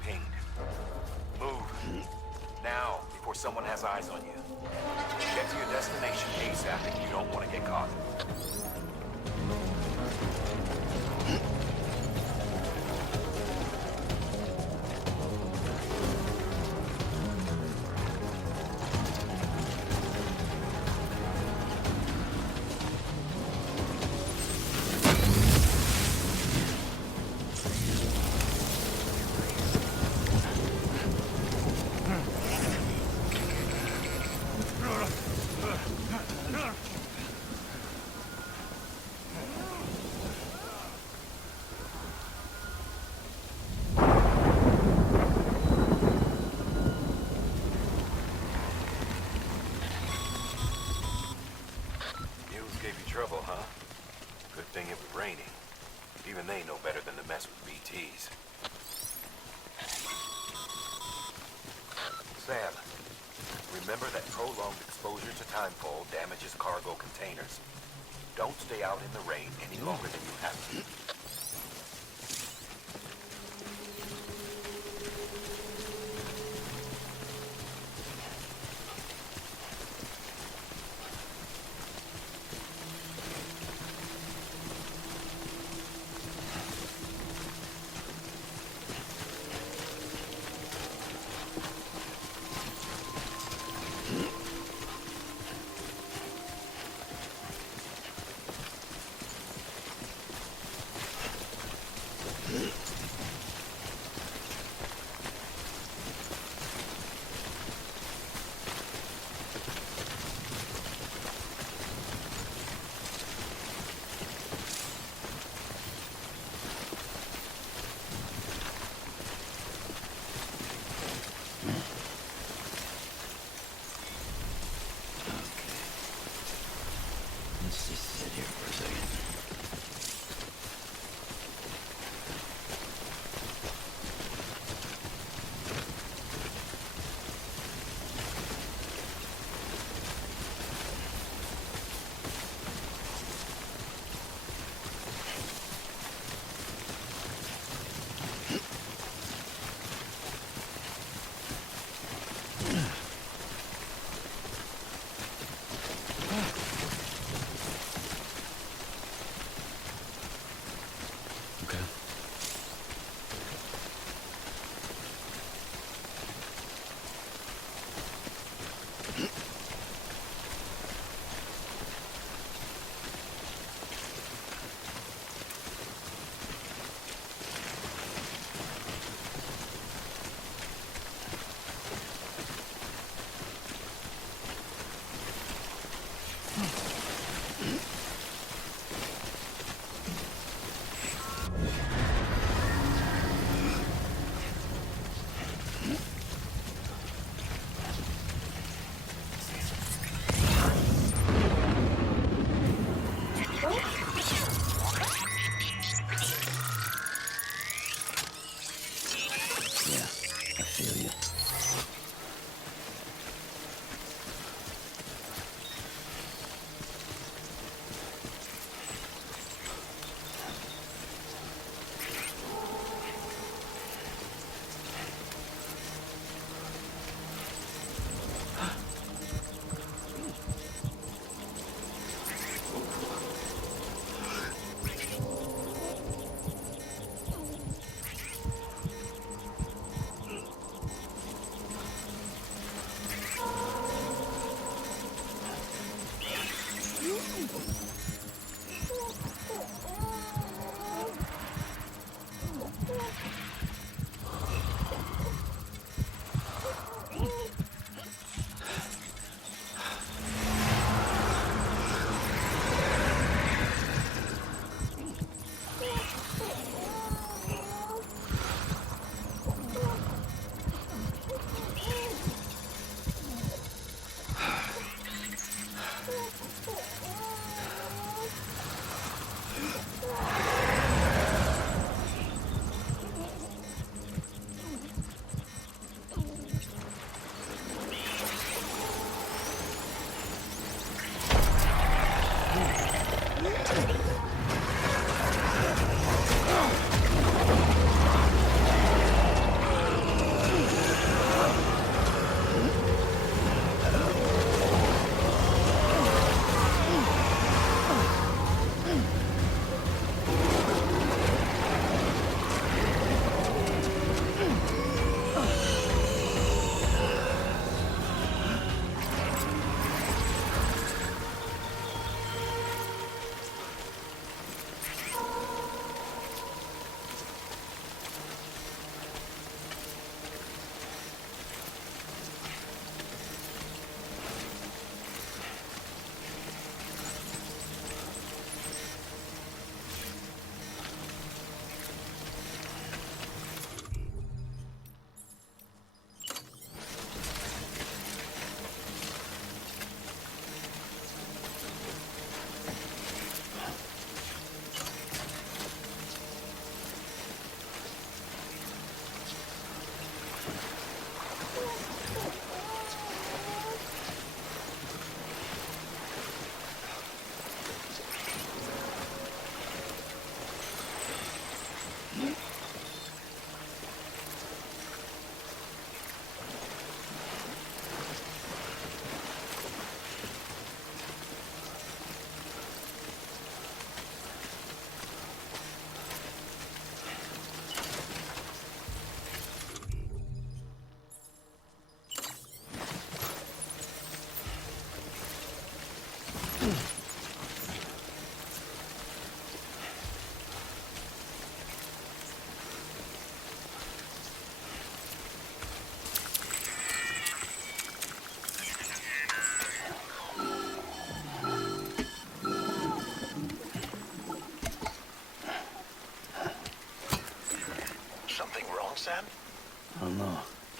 pinged. Move. Now, before someone has eyes on you. Get to your destination ASAP if you don't want to get caught. Trouble, huh? Good thing it was raining. Even they know better than to mess with BTs. Sam, remember that prolonged exposure to timefall damages cargo containers. Don't stay out in the rain any longer than you have to.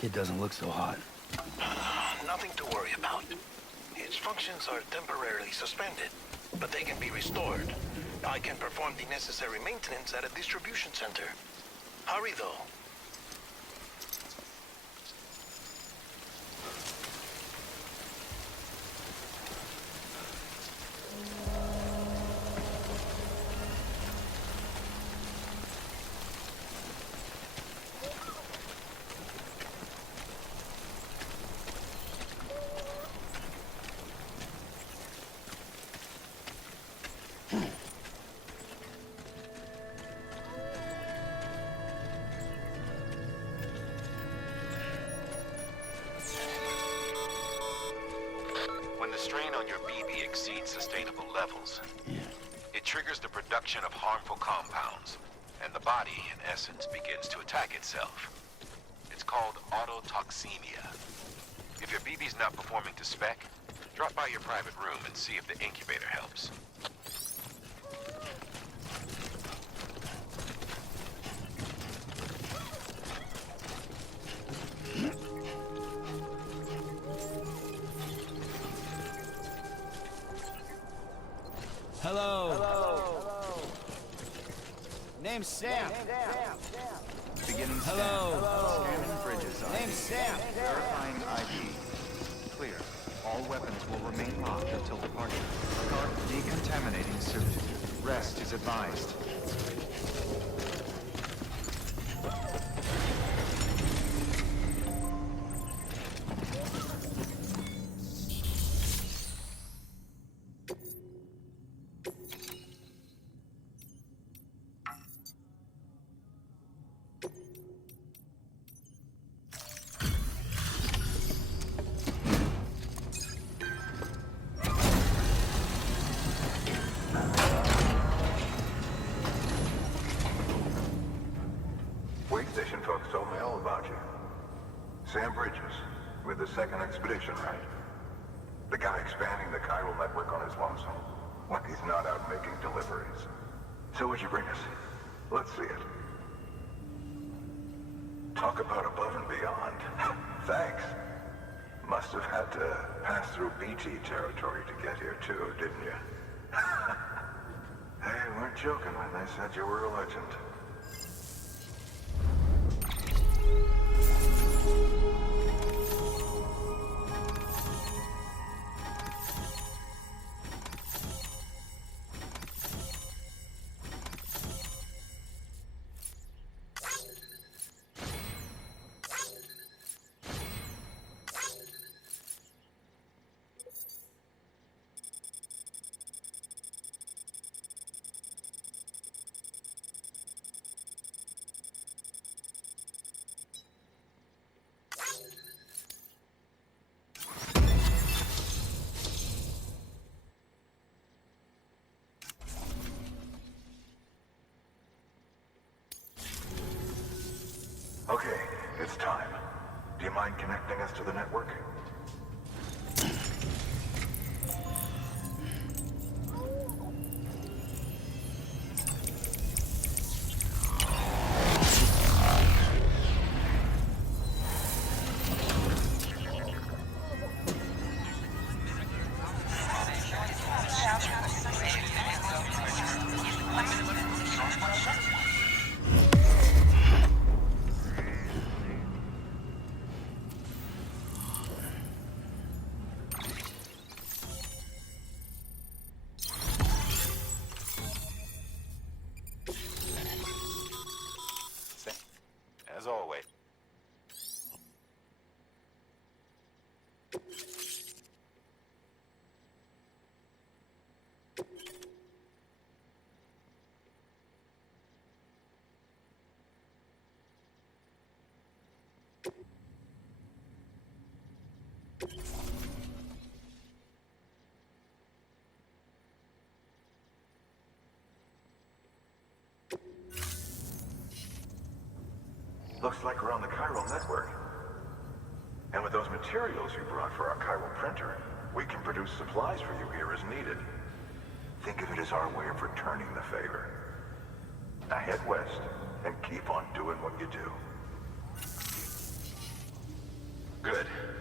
Kid doesn't look so hot. Nothing to worry about. Its functions are temporarily suspended, but they can be restored. I can perform the necessary maintenance at a distribution center. Hurry, though. When the strain on your BB exceeds sustainable levels, it triggers the production of harmful compounds, and the body, in essence, begins to attack itself. It's called autotoxemia. If your BB's not performing to spec, drop by your private room and see if the incubator helps. Hello. Name's Sam. Beginning scan. Hello. Scanning bridges ID. Name's Sam. Verifying ID. Clear. All weapons will remain locked until departure. Guard decontaminating suit. Rest is advised. Station folks told me all about you. Sam Bridges, with the second expedition, right? The guy expanding the chiral network on his lonesome. When he's not out making deliveries. So what'd you bring us? Let's see it. Talk about above and beyond. Thanks. Must have had to pass through BT territory to get here too, didn't you? They weren't joking when they said you were a legend. Okay, it's time. Do you mind connecting us to the network? As always. Looks like we're on the chiral network. And with those materials you brought for our chiral printer, we can produce supplies for you here as needed. Think of it as our way of returning the favor. Now head west and keep on doing what you do.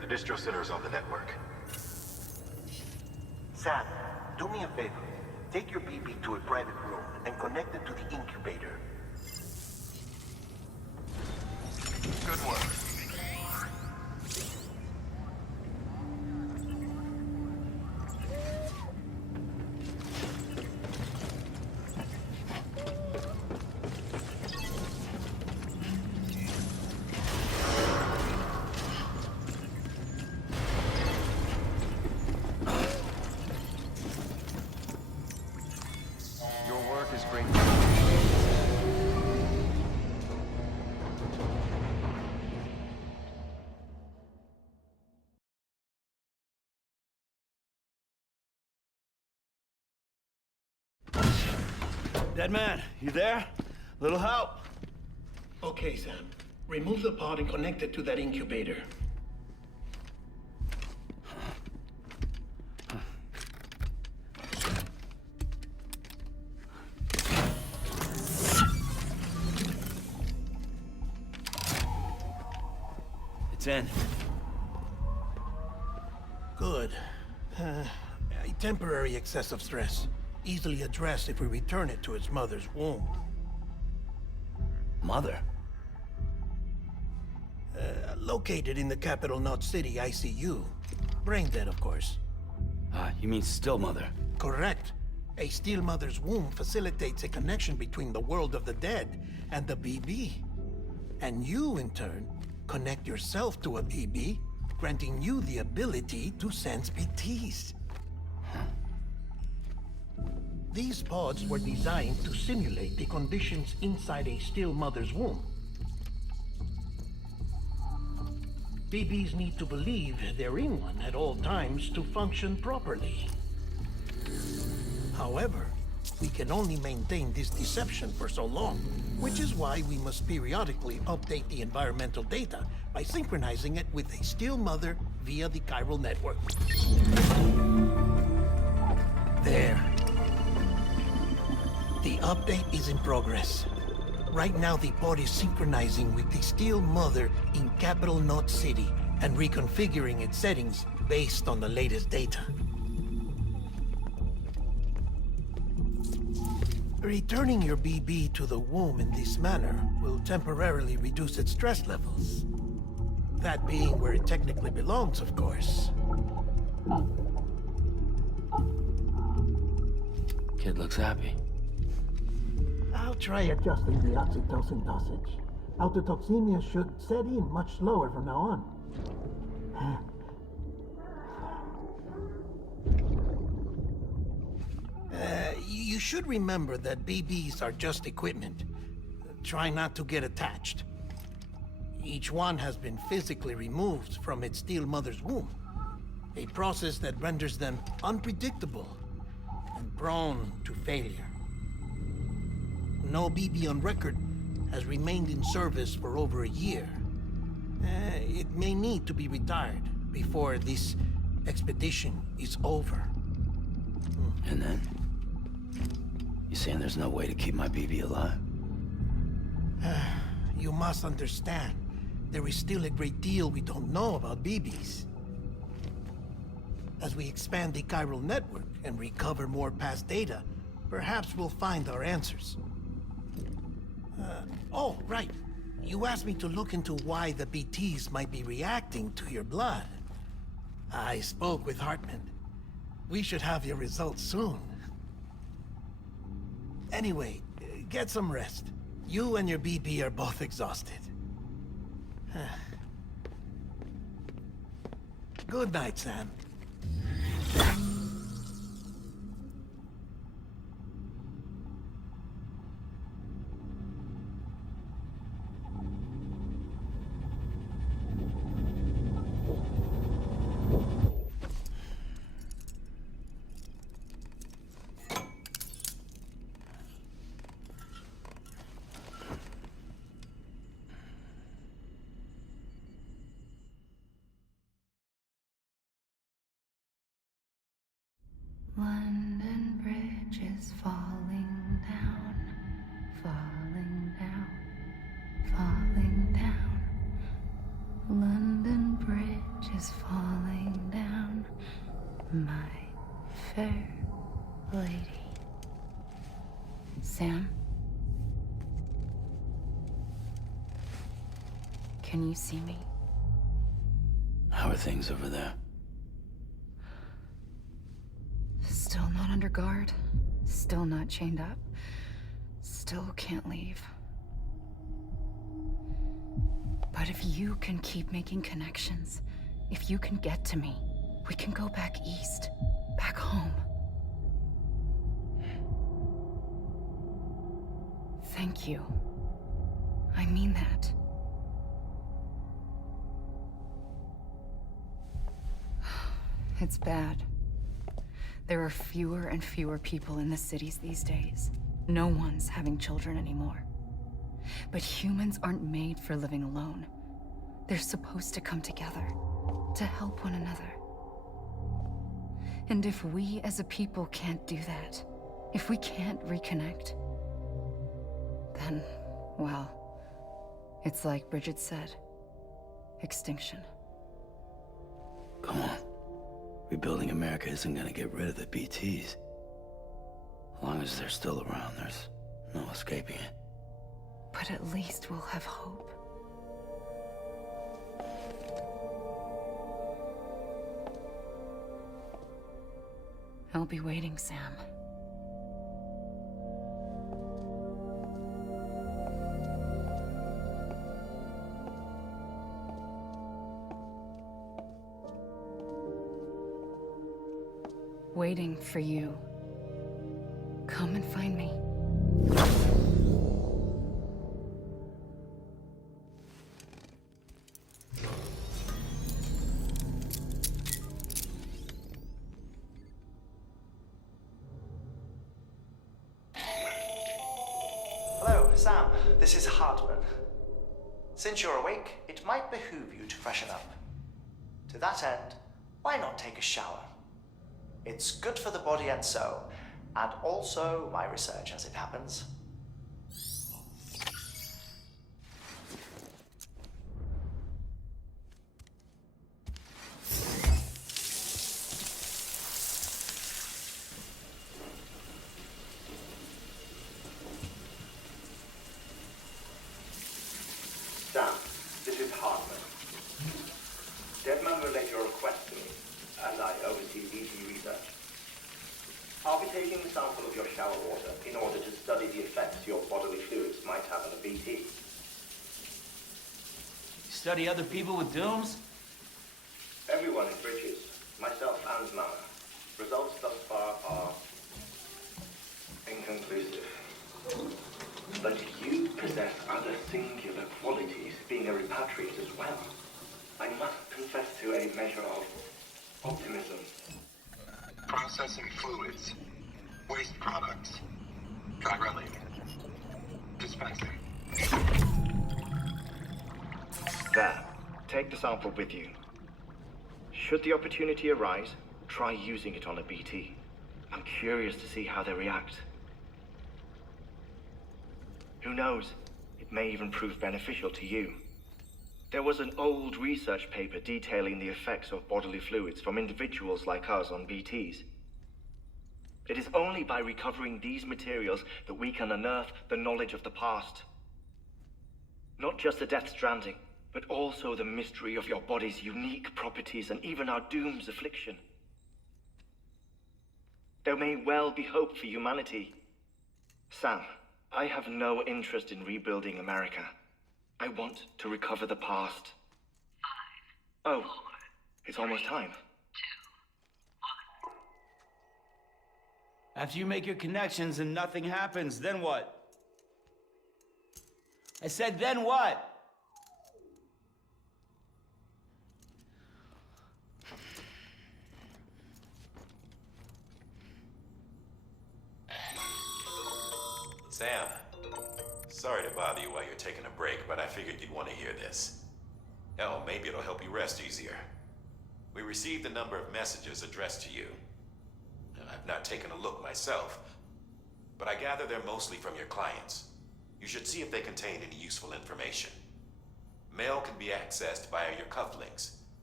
distro centers on the network. Sam, do me a favor. Take your BB to a private room and connect it to the incubator. Good work. Your work is great. Dead man, you there? Little help? Okay, Sam. Remove the pod and connect it to that incubator. It's in. Good. A temporary excessive stress. Easily addressed if we return it to its mother's womb. Mother? Located in the capital Knot City ICU. Brain dead, of course. You mean still mother? Correct. A steel mother's womb facilitates a connection between the world of the dead and the BB. And you, in turn, connect yourself to a BB, granting you the ability to sense BTs. These pods were designed to simulate the conditions inside a still mother's womb. BBs need to believe they're in one at all times to function properly. However, we can only maintain this deception for so long, which is why we must periodically update the environmental data by synchronizing it with a still mother via the chiral network. There. The update is in progress. Right now, the pod is synchronizing with the steel mother in capital Knot City and reconfiguring its settings based on the latest data. Returning your BB to the womb in this manner will temporarily reduce its stress levels. That being where it technically belongs, of course. Kid looks happy. I'll try adjusting the oxytocin dosage. Autotoxemia should set in much slower from now on. You should remember that BBs are just equipment. Try not to get attached. Each one has been physically removed from its steel mother's womb. A process that renders them unpredictable and prone to failure. No BB on record has remained in service for over a year. It may need to be retired before this expedition is over. And then? You saying there's no way to keep my BB alive? You must understand, there is still a great deal we don't know about BBs. As we expand the chiral network and recover more past data, perhaps we'll find our answers. Oh, right. You asked me to look into why the BTs might be reacting to your blood. I spoke with Hartman. We should have your results soon. Anyway, get some rest. You and your BB are both exhausted. Good night, Sam. London Bridge is falling down, falling down, falling down. London Bridge is falling down, my fair lady. Sam? Can you see me? How are things over there? Still not under guard. Still not chained up. Still can't leave. But if you can keep making connections, if you can get to me, we can go back east, back home. Thank you. I mean that. It's bad. There are fewer and fewer people in the cities these days. No one's having children anymore. But humans aren't made for living alone. They're supposed to come together, to help one another. And if we as a people can't do that, if we can't reconnect, then, well, it's like Bridget said, extinction. Come on. Rebuilding America isn't gonna get rid of the BTs. As long as they're still around, there's no escaping it. But at least we'll have hope. I'll be waiting, Sam. Waiting for you. Come and find me. Hello, Sam. This is Hartman. Since you're awake, it might behoove you to freshen up. To that end, why not take a shower? It's good for the body and soul, and also my research as it happens. Sam, this is Hartman. Deadman relayed your request to me, and I oversee BT research. I'll be taking a sample of your shower water in order to study the effects your bodily fluids might have on a BT. Study other people with dooms? Everyone in Bridges, myself and Mana. Results thus far are inconclusive. But you possess other singular qualities, being a repatriate as well. I must confess to a measure of optimism. Processing fluids. Waste products. Chiralic. Dispensing. There. Take the sample with you. Should the opportunity arise, try using it on a BT. I'm curious to see how they react. Who knows? It may even prove beneficial to you. There was an old research paper detailing the effects of bodily fluids from individuals like us on BTs. It is only by recovering these materials that we can unearth the knowledge of the past. Not just the Death Stranding, but also the mystery of your body's unique properties and even our doom's affliction. There may well be hope for humanity. Sam, I have no interest in rebuilding America. I want to recover the past. 5, 4, it's almost time. 2, 1. After you make your connections and nothing happens, then what? I said, then what? Sam, sorry to bother you while you're taking a break, but I figured you'd want to hear this. Hell, maybe it'll help you rest easier. We received a number of messages addressed to you. I've not taken a look myself, but I gather they're mostly from your clients. You should see if they contain any useful information. Mail can be accessed via your cufflinks,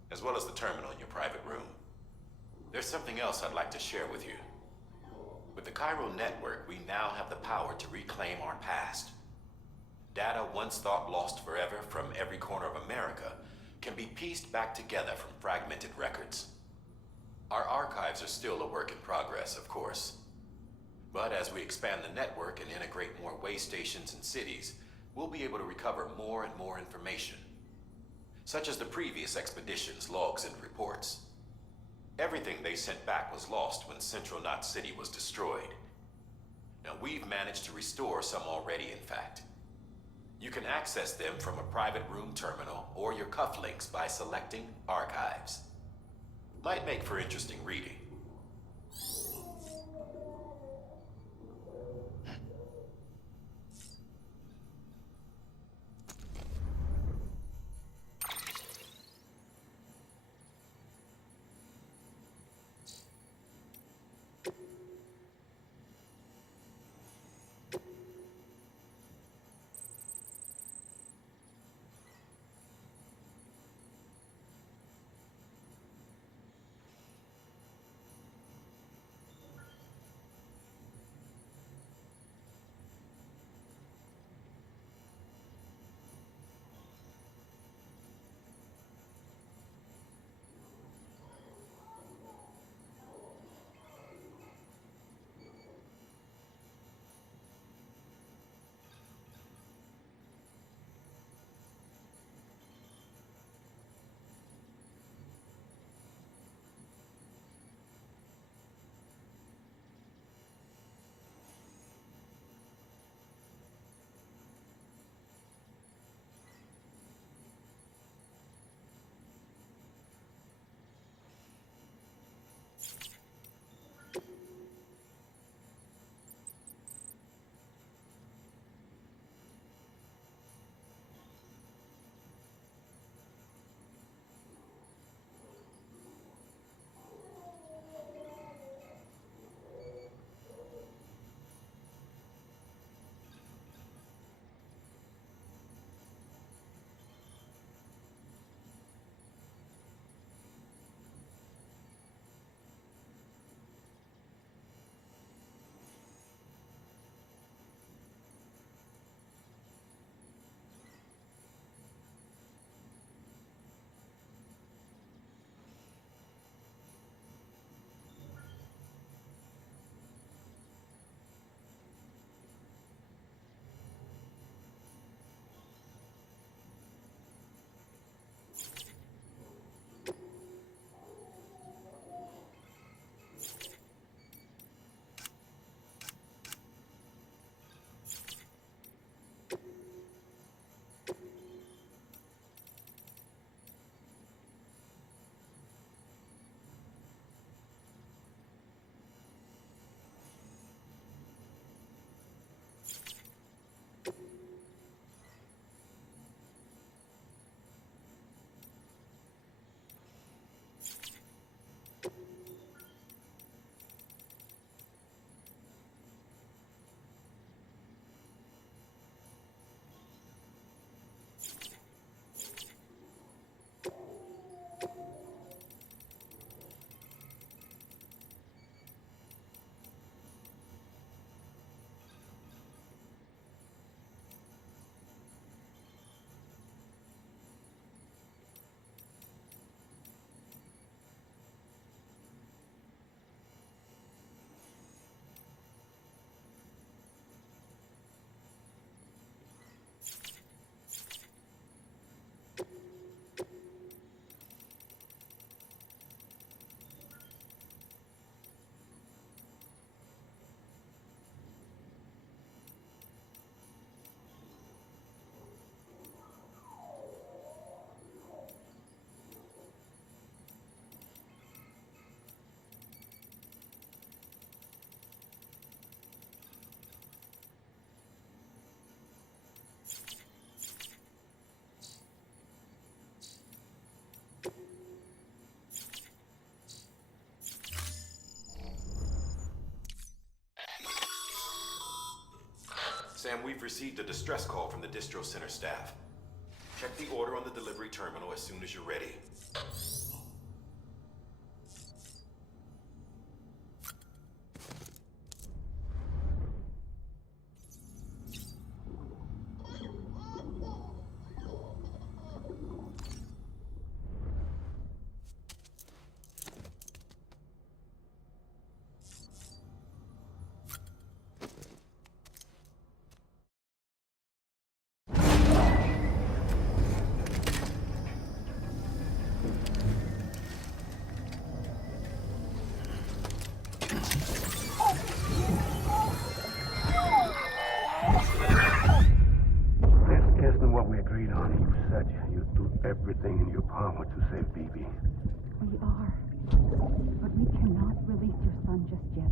as well as the terminal in your private room. There's something else I'd like to share with you. With the chiral network, we now have the power to reclaim our past. Data once thought lost forever from every corner of America can be pieced back together from fragmented records. Our archives are still a work in progress, of course. But as we expand the network and integrate more way stations and cities, we'll be able to recover more and more information, such as the previous expedition's logs and reports. Everything they sent back was lost when Central Knot City was destroyed. Now we've managed to restore some already, in fact. You can access them from a private room terminal or your cufflinks by selecting Archives. Might make for interesting reading. Sam, we've received a distress call from the distro center staff. Check the order on the delivery terminal as soon as you're ready.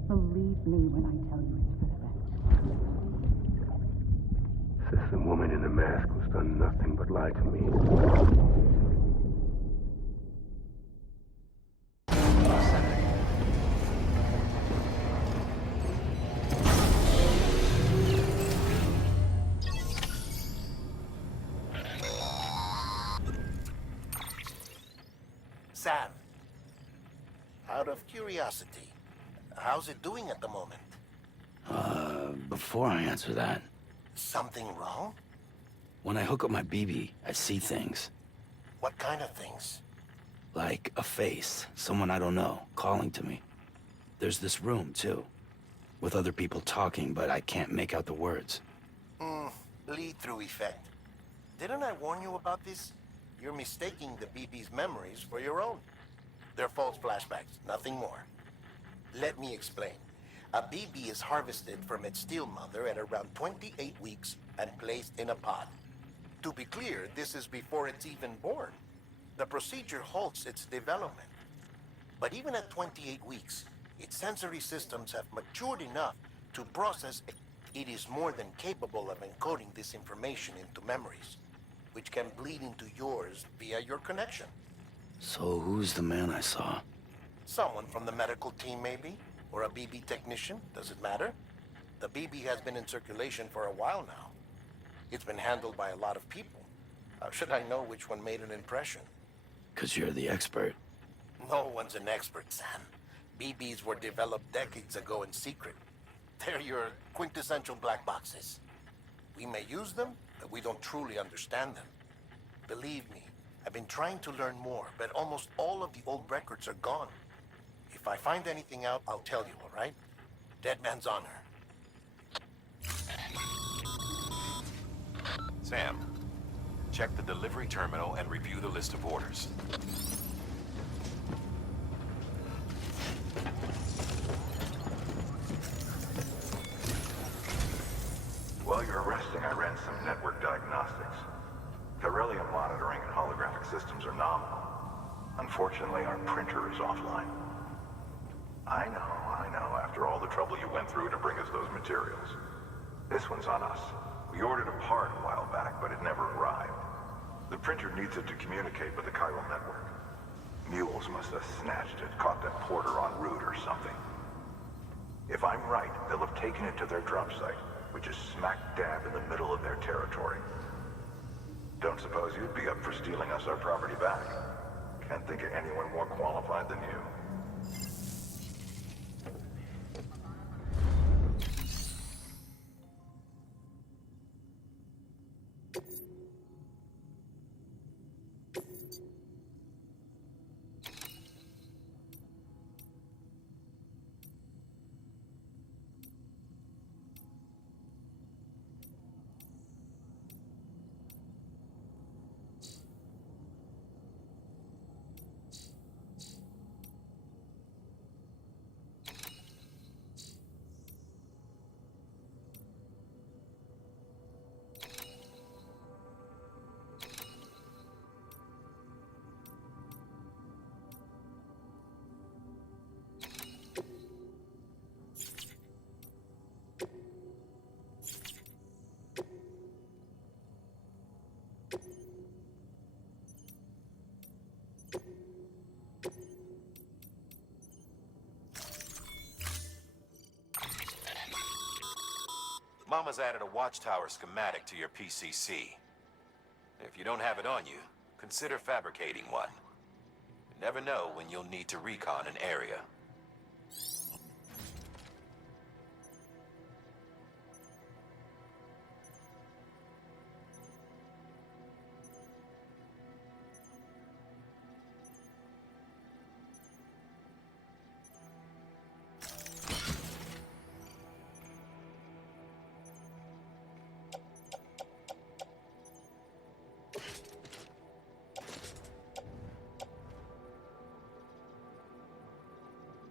Believe me when I tell you it's for the best. Says the woman in the mask who's done nothing but lie to me. Sam, out of curiosity, how's it doing at the moment? Before I answer that, Something wrong? when I hook up my BB, I see things. What kind of things? Like a face, someone I don't know, calling to me. There's this room, too, with other people talking, but I can't make out the words. Lead-through effect. Didn't I warn you about this? You're mistaking the BB's memories for your own. They're false flashbacks, nothing more. Let me explain. A BB is harvested from its steel mother at around 28 weeks and placed in a pod. To be clear, this is before it's even born. The procedure halts its development. But even at 28 weeks, its sensory systems have matured enough to process it. It is more than capable of encoding this information into memories, which can bleed into yours via your connection. So who's the man I saw? Someone from the medical team, maybe? Or a BB technician? Does it matter? The BB has been in circulation for a while now. It's been handled by a lot of people. How should I know which one made an impression? 'Cause you're the expert. No one's an expert, Sam. BBs were developed decades ago in secret. They're your quintessential black boxes. We may use them, but we don't truly understand them. Believe me, I've been trying to learn more, but almost all of the old records are gone. If I find anything out, I'll tell you, all right? Dead man's honor. Sam, check the delivery terminal and review the list of orders. While you're resting, I ran some network diagnostics. Beryllium monitoring and holographic systems are nominal. Unfortunately, our printer is offline. I know. After all the trouble you went through to bring us those materials. This one's on us. We ordered a part a while back, but it never arrived. The printer needs it to communicate with the chiral network. Mules must have snatched it, caught that porter en route or something. If I'm right, they'll have taken it to their drop site, which is smack dab in the middle of their territory. Don't suppose you'd be up for stealing us our property back? Can't think of anyone more qualified than you. Mama's added a watchtower schematic to your PCC. If you don't have it on you, consider fabricating one. You never know when you'll need to recon an area.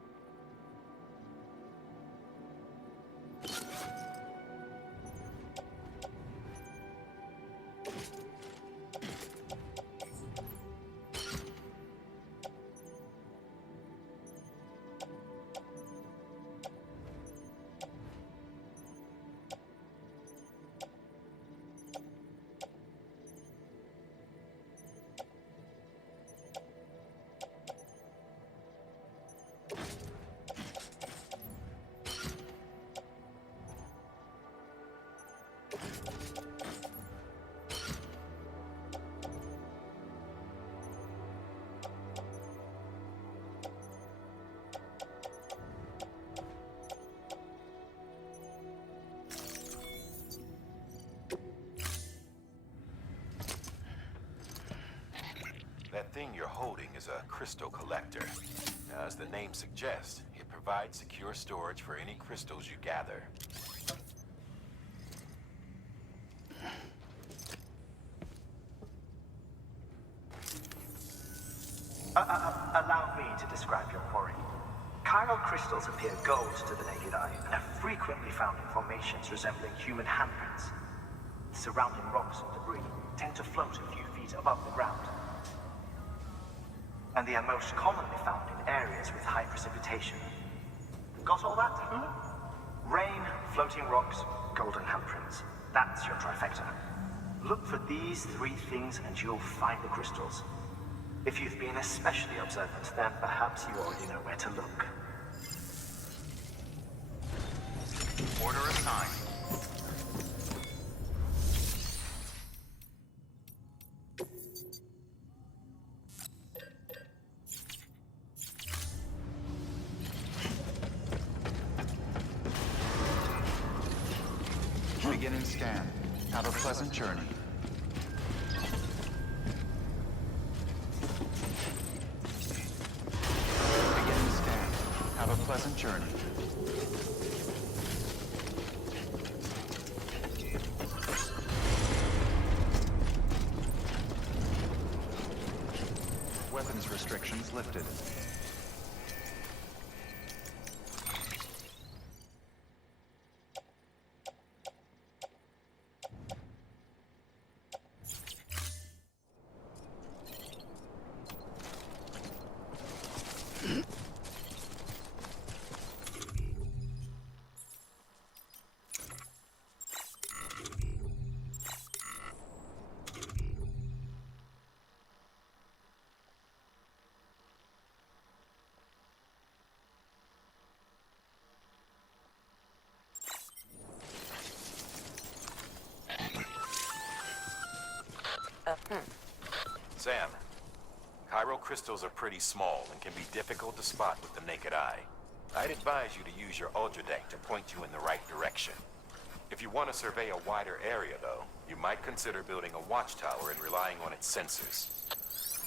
thing you're holding is a crystal collector. Now, as the name suggests, it provides secure storage for any crystals you gather. Allow me to describe your quarry. Chiral crystals appear gold to the naked eye and are frequently found in formations resembling human handprints. Surrounding rocks and debris tend to float a few feet above the ground. And they are most commonly found in areas with high precipitation. Got all that? Rain, floating rocks, golden handprints. That's your trifecta. Look for these three things and you'll find the crystals. If you've been especially observant, then perhaps you already know where to look. Order assigned. Beginning scan. Have a pleasant journey. Beginning scan. Have a pleasant journey. Weapons restrictions lifted. Sam, chiral crystals are pretty small and can be difficult to spot with the naked eye. I'd advise you to use your ultradeck to point you in the right direction. If you want to survey a wider area, though, you might consider building a watchtower and relying on its sensors.